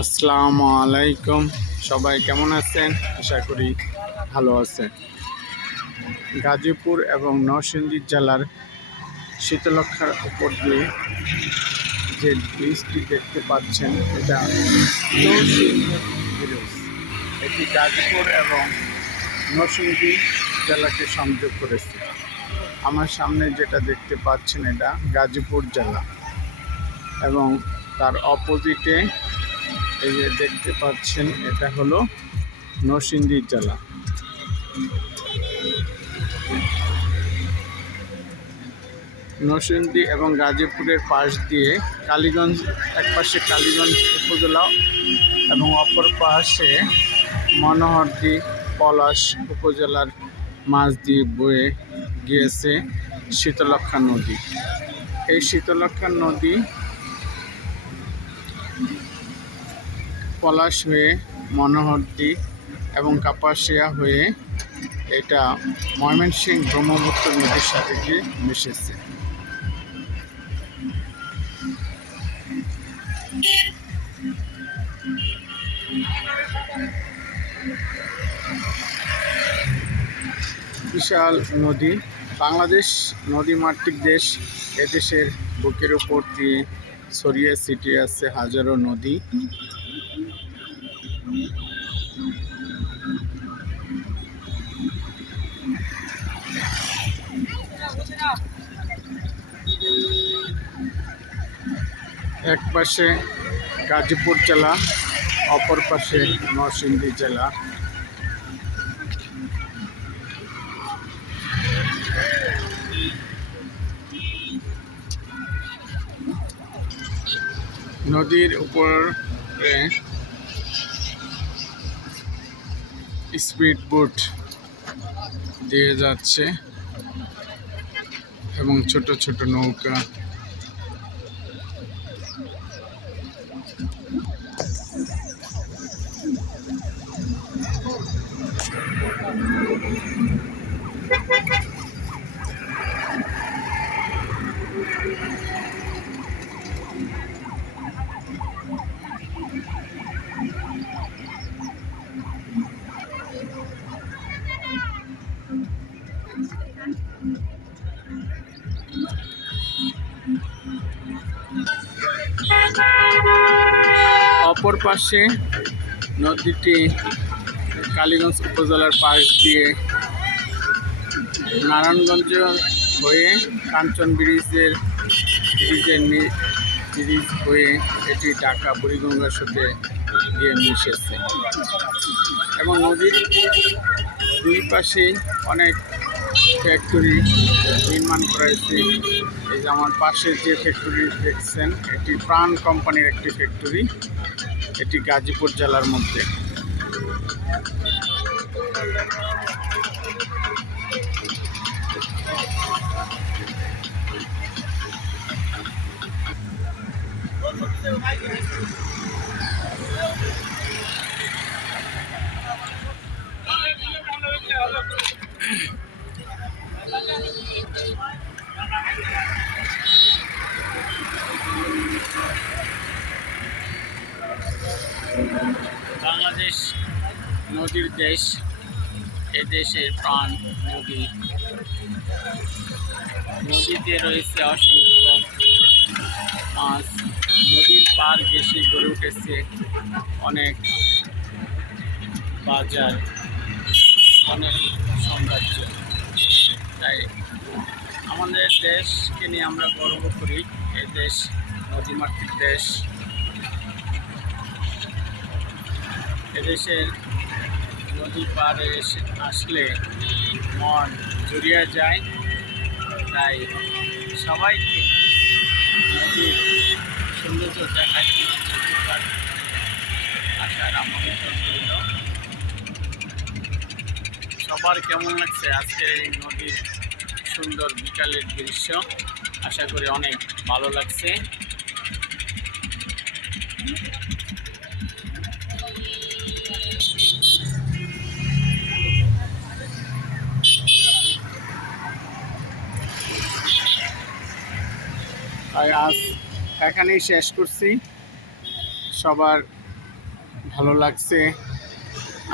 আসসালামু আলাইকুম। সবাই কেমন আছেন? আশা করি ভালো আছেন। গাজীপুর এবং নরসিংদী জেলার শীতলক্ষ্যার উপর দিয়ে যে ব্রিজটি দেখতে পাচ্ছেন, এটা নরসিংদী ব্রিজ। এটি গাজীপুর এবং নরসিংদী জেলাকে সংযোগ করেছে। আমার সামনে যেটা দেখতে পাচ্ছেন, এটা গাজীপুর জেলা এবং তার অপোজিটে এই যে দেখতে পাচ্ছেন, এটা হলো নরসিংদী জেলা। নরসিংদী এবং গাজীপুরের পাশ দিয়ে কালীগঞ্জ, একপাশে কালীগঞ্জ উপজেলা এবং অপর পাশে মনোহরদী পলাশ উপজেলার মাঝ দিয়ে বয়ে গিয়েছে শীতলক্ষ্যা নদী। এই শীতলক্ষ্যা নদী পলাশ হয়ে মনোহরদী এবং কাপাসিয়া হয়ে এটা ময়মনসিংহ ব্রহ্মপুত্র নদীর সাথে গিয়ে মিশেছে। বিশাল নদী, বাংলাদেশ নদীমাতৃক দেশ। এদেশের বুকের উপর দিয়ে ছড়িয়ে ছিটিয়ে আছে হাজারো নদী। এক পাশে গাজীপুর জেলা, অপর পাশে নরসিংদী জেলা। নদীর উপরে স্পিড বোট দিয়ে যাচ্ছে এবং ছোট ছোট নৌকা। অপর পাশে নদীটি কালীগঞ্জ উপজেলার পাশ দিয়ে নারায়ণগঞ্জ হয়ে কাঞ্চন ব্রিজের ব্রিজ হয়ে এটি ঢাকা বুড়িগঙ্গার সাথে গিয়ে মিশেছে এবং নদীর দুই পাশে অনেক ফ্যাক্টরি নির্মাণ করা হয়েছে। এই যে আমার পাশে যে ফ্যাক্টরি দেখছেন, এটি প্রাণ কোম্পানির একটি ফ্যাক্টরি। এটি গাজীপুর জেলার মধ্যে। বাংলাদেশ নদীর দেশ, এদেশের প্রাণ নদী। নদীতে রয়েছে অসংখ্য মাছ। নদীর পার ঘেঁষে গড়ে উঠেছে অনেক বাজার, অনেক সাম্রাজ্য। তাই আমাদের দেশকে নিয়ে আমরা গর্ব করি। এই দেশ নদীমাতৃক দেশ। এদেশের নদী পাড়ে আসলে মন জুড়িয়ে যায়। তাই সবাইকে নদীর সৌন্দর্য দেখার জন্য নদীর পাড়ে আসার আমন্ত্রণ রইল। সবার কেমন লাগছে আজকের এই নদীর সুন্দর বিকালের দৃশ্য? আশা করি অনেক ভালো লাগছে। আজ এখানেই শেষ করছি। সবার ভালো লাগছে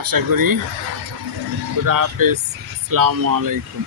আশা করি। খুদা হাফেজ, আসসালামু আলাইকুম।